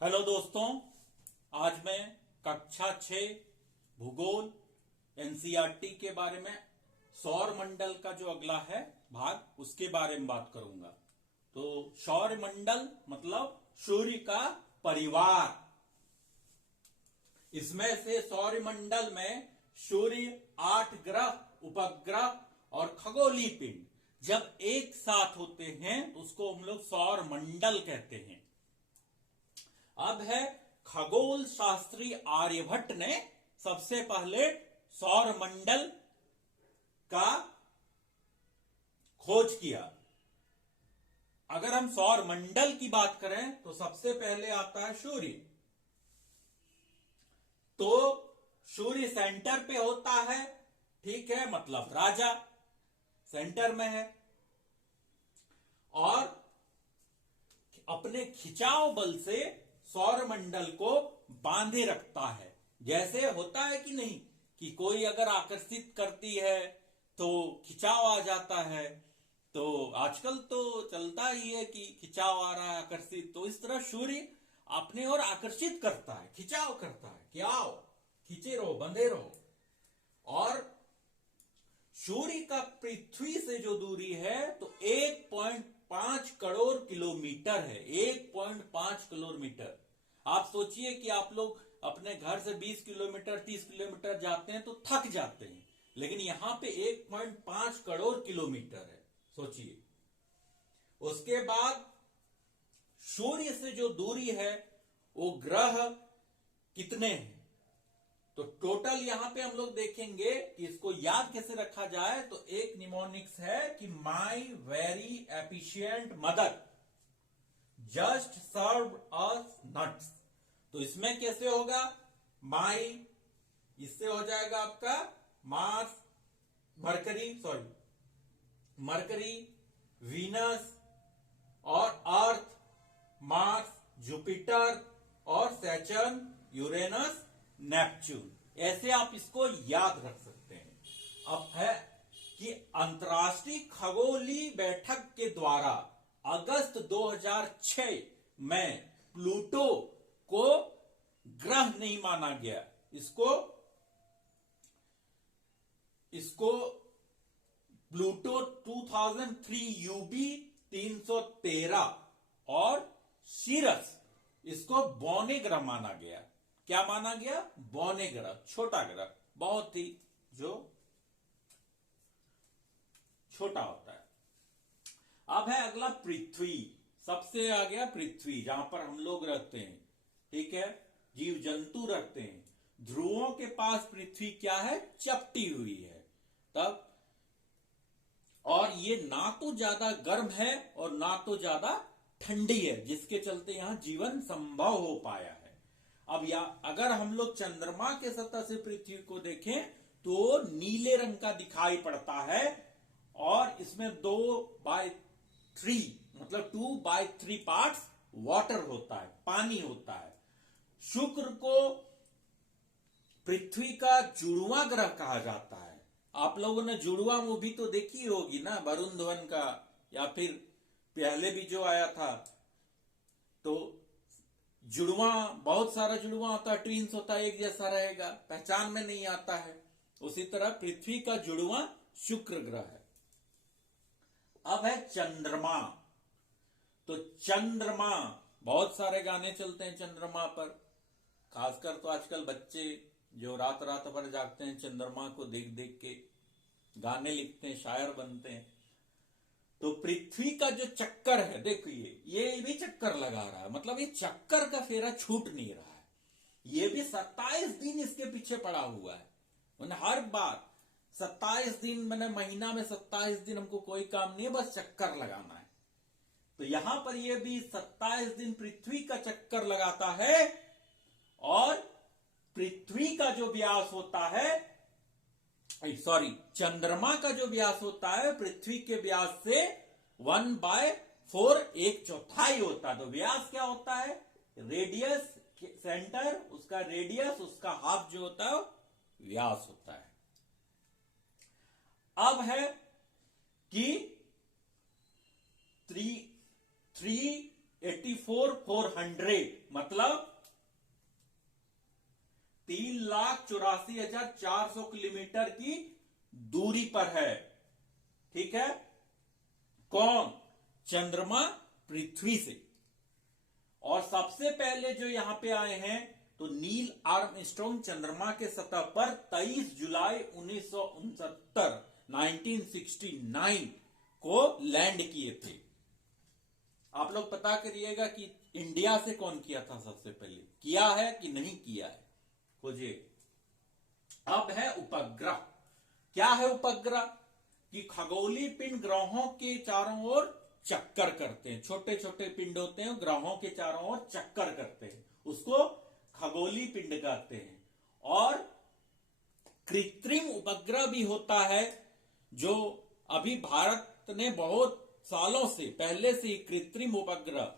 Hello दोस्तों, आज मैं कक्षा 6 भूगोल एनसीईआरटी के बारे में सौर मंडल का जो अगला है भाग उसके बारे में बात करूंगा। तो सौर मंडल मतलब सूर्य का परिवार। इसमें से सौर मंडल में सूर्य, 8 ग्रह, उपग्रह और खगोलीय पिंड जब एक साथ होते हैं तो उसको हम लोग सौर मंडल कहते हैं। अब है खगोल शास्त्री आर्यभट्ट ने सबसे पहले सौर मंडल का खोज किया। अगर हम सौर मंडल की बात करें तो सबसे पहले आता है सूर्य। तो सूर्य सेंटर पे होता है, ठीक है, मतलब राजा सेंटर में है और अपने खिंचाव बल से सौर मंडल को बांधे रखता है। जैसे होता है कि नहीं कि कोई अगर आकर्षित करती है तो खिंचाव आ जाता है। तो आजकल तो चलता ही है कि खिंचाव आ रहा है, आकर्षित। तो इस तरह सूर्य अपने ओर आकर्षित करता है, खिंचाव करता है कि आओ, खींचे रहो, बंधे रहो। और सूर्य का पृथ्वी से जो दूरी है तो 1.5 करोड़ किलोमीटर है। 1.5 किलोमीटर। आप सोचिए कि आप लोग अपने घर से 20 किलोमीटर 30 किलोमीटर जाते हैं तो थक जाते हैं, लेकिन यहां पे 1.5 करोड़ किलोमीटर है, सोचिए। उसके बाद सूर्य से जो दूरी है वो ग्रह कितने हैं, तो टोटल यहां पे हम लोग देखेंगे कि इसको याद कैसे रखा जाए। तो एक निमोनिक्स है कि my very efficient mother just serve us nuts. तो इसमें कैसे होगा, माई इससे हो जाएगा आपका मार्स, मरकरी, वीनस और अर्थ, मार्स, जुपिटर और सैटर्न, यूरेनस, नेपच्यून। ऐसे आप इसको याद रख सकते हैं। अब है कि अंतर्राष्ट्रीय खगोलीय बैठक के द्वारा अगस्त 2006 में प्लूटो को ग्रह नहीं माना गया। इसको प्लूटो 2003 यूबी 313 और सीरस इसको बौने ग्रह माना गया। क्या माना गया? बौने ग्रह, छोटा ग्रह, बहुत ही जो छोटा होता है। अब है अगला पृथ्वी। सबसे आ गया पृथ्वी, जहां पर हम लोग रहते हैं, ठीक है, जीव जंतु रहते हैं। ध्रुवों के पास पृथ्वी क्या है? चपटी हुई है तब, और ये ना तो ज्यादा गर्म है और ना तो ज्यादा ठंडी है, जिसके चलते यहां जीवन संभव हो पाया है। अब अगर हम लोग चंद्रमा के सतह से पृथ्वी को देखें तो नीले रंग का दिखाई पड़ता है और इसमें 2/3 मतलब 2/3 पार्ट्स वाटर होता है, पानी होता है। शुक्र को पृथ्वी का जुड़वा ग्रह कहा जाता है। आप लोगों ने जुड़वा मूवी तो देखी होगी ना, वरुण धवन का, या फिर पहले भी जो आया था। तो जुड़वा, बहुत सारा जुड़वा होता है, ट्विंस होता है, एक जैसा रहेगा, पहचान में नहीं आता है। उसी तरह पृथ्वी का जुड़वा शुक्र ग्रह है। अब है चंद्रमा। तो चंद्रमा, बहुत सारे गाने चलते हैं चंद्रमा पर, खासकर तो आजकल बच्चे जो रात रात भर जागते हैं चंद्रमा को देख देख के गाने लिखते हैं, शायर बनते हैं। तो पृथ्वी का जो चक्कर है, देखिए ये भी चक्कर लगा रहा है, मतलब ये चक्कर का फेरा छूट नहीं रहा है। ये भी 27 दिन इसके पीछे पड़ा हुआ है। हर बार 27 दिन, मैंने महीना में 27 दिन हमको कोई काम नहीं है, बस चक्कर लगाना है। तो यहां पर ये भी 27 दिन पृथ्वी का चक्कर लगाता है और पृथ्वी का जो व्यास होता है, चंद्रमा का जो व्यास होता है पृथ्वी के व्यास से 1/4, 1/4 होता है। तो व्यास क्या होता है? रेडियस, सेंटर, उसका रेडियस, उसका हाफ जो होता है व्यास होता है। अब है कि 3 84,400 मतलब 3,84,400 किलोमीटर की दूरी पर है। ठीक है, कौन? चंद्रमा पृथ्वी से। और सबसे पहले जो यहां पे आए हैं तो नील आर्मस्ट्रॉन्ग चंद्रमा के सतह पर 23 जुलाई 1969 को लैंड किए थे। आप लोग पता करिएगा कि इंडिया से कौन किया था सबसे पहले, किया है कि नहीं किया है, खोजिए। अब है उपग्रह। क्या है उपग्रह? कि खगोलीय पिंड ग्रहों के चारों ओर चक्कर करते हैं। छोटे छोटे पिंड होते हैं, ग्रहों के चारों ओर चक्कर करते हैं, उसको खगोलीय पिंड कहते हैं। और कृत्रिम उपग्रह भी होता है, जो अभी भारत ने बहुत सालों से पहले से ही कृत्रिम उपग्रह,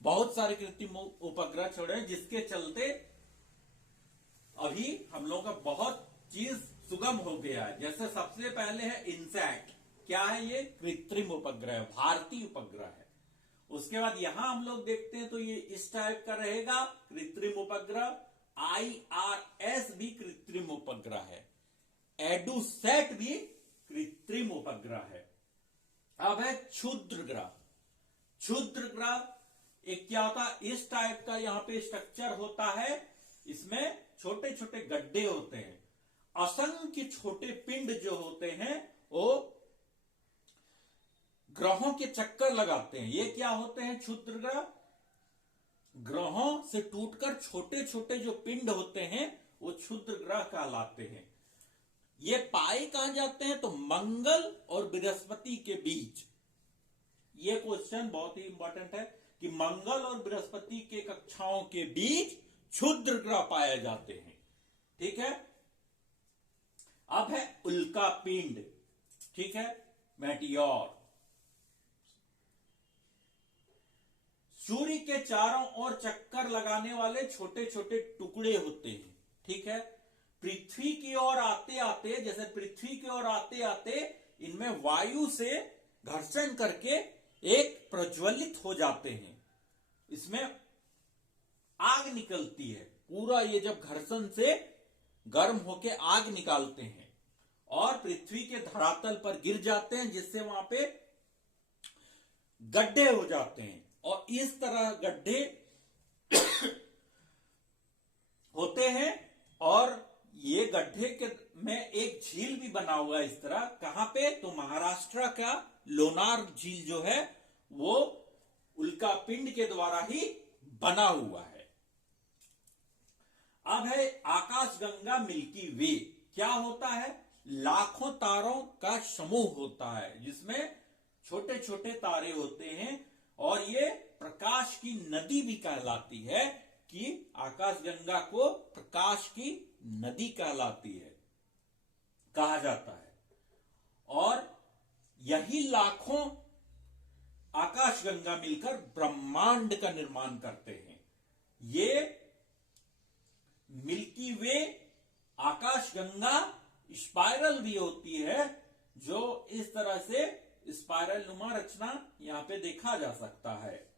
बहुत सारे कृत्रिम उपग्रह छोड़े, जिसके चलते अभी हम लोग का बहुत चीज सुगम हो गया है। जैसे सबसे पहले है इनसैट। क्या है ये? कृत्रिम उपग्रह, भारतीय उपग्रह है। उसके बाद यहां हम लोग देखते हैं तो ये इस टाइप का रहेगा कृत्रिम उपग्रह। IRS भी कृत्रिम उपग्रह है। एडुसैट भी कृत्रिम उपग्रह है। अब है क्षुद्र ग्रह। क्षुद्र ग्रह एक क्या होता है? इस टाइप का यहां पे स्ट्रक्चर होता है। इसमें छोटे छोटे गड्ढे होते हैं। असंख्य छोटे पिंड जो होते हैं वो ग्रहों के चक्कर लगाते हैं। ये क्या होते हैं? क्षुद्र ग्रह। ग्रहों से टूटकर छोटे छोटे जो पिंड होते हैं वो क्षुद्र ग्रह कहलाते हैं। ये पाए कहां जाते हैं? तो मंगल और बृहस्पति के बीच। ये क्वेश्चन बहुत ही इंपॉर्टेंट है कि मंगल और बृहस्पति के कक्षाओं के बीच क्षुद्र ग्रह पाए जाते हैं। ठीक है। अब है उल्का पिंड। ठीक है, मेटियोर। सूर्य के चारों ओर चक्कर लगाने वाले छोटे छोटे टुकड़े होते हैं। ठीक है, पृथ्वी की ओर आते आते, जैसे पृथ्वी की ओर आते आते इनमें वायु से घर्षण करके एक प्रज्वलित हो जाते हैं। इसमें आग निकलती है। पूरा ये जब घर्षण से गर्म होके आग निकालते हैं और पृथ्वी के धरातल पर गिर जाते हैं, जिससे वहां पे गड्ढे हो जाते हैं। और इस तरह गड्ढे होते हैं और ये गड्ढे के में एक झील भी बना हुआ है इस तरह। कहां पे? तो महाराष्ट्र का लोनार झील जो है वो उल्का पिंड के द्वारा ही बना हुआ है। अब है आकाशगंगा मिल्की वे। क्या होता है? लाखों तारों का समूह होता है, जिसमें छोटे छोटे तारे होते हैं और ये प्रकाश की नदी भी कहलाती है, कि आकाशगंगा को प्रकाश की नदी कहलाती है, कहा जाता है। और यही लाखों आकाशगंगा मिलकर ब्रह्मांड का निर्माण करते हैं। ये मिल्की वे आकाशगंगा स्पाइरल भी होती है, जो इस तरह से स्पाइरल नुमा रचना यहां पे देखा जा सकता है।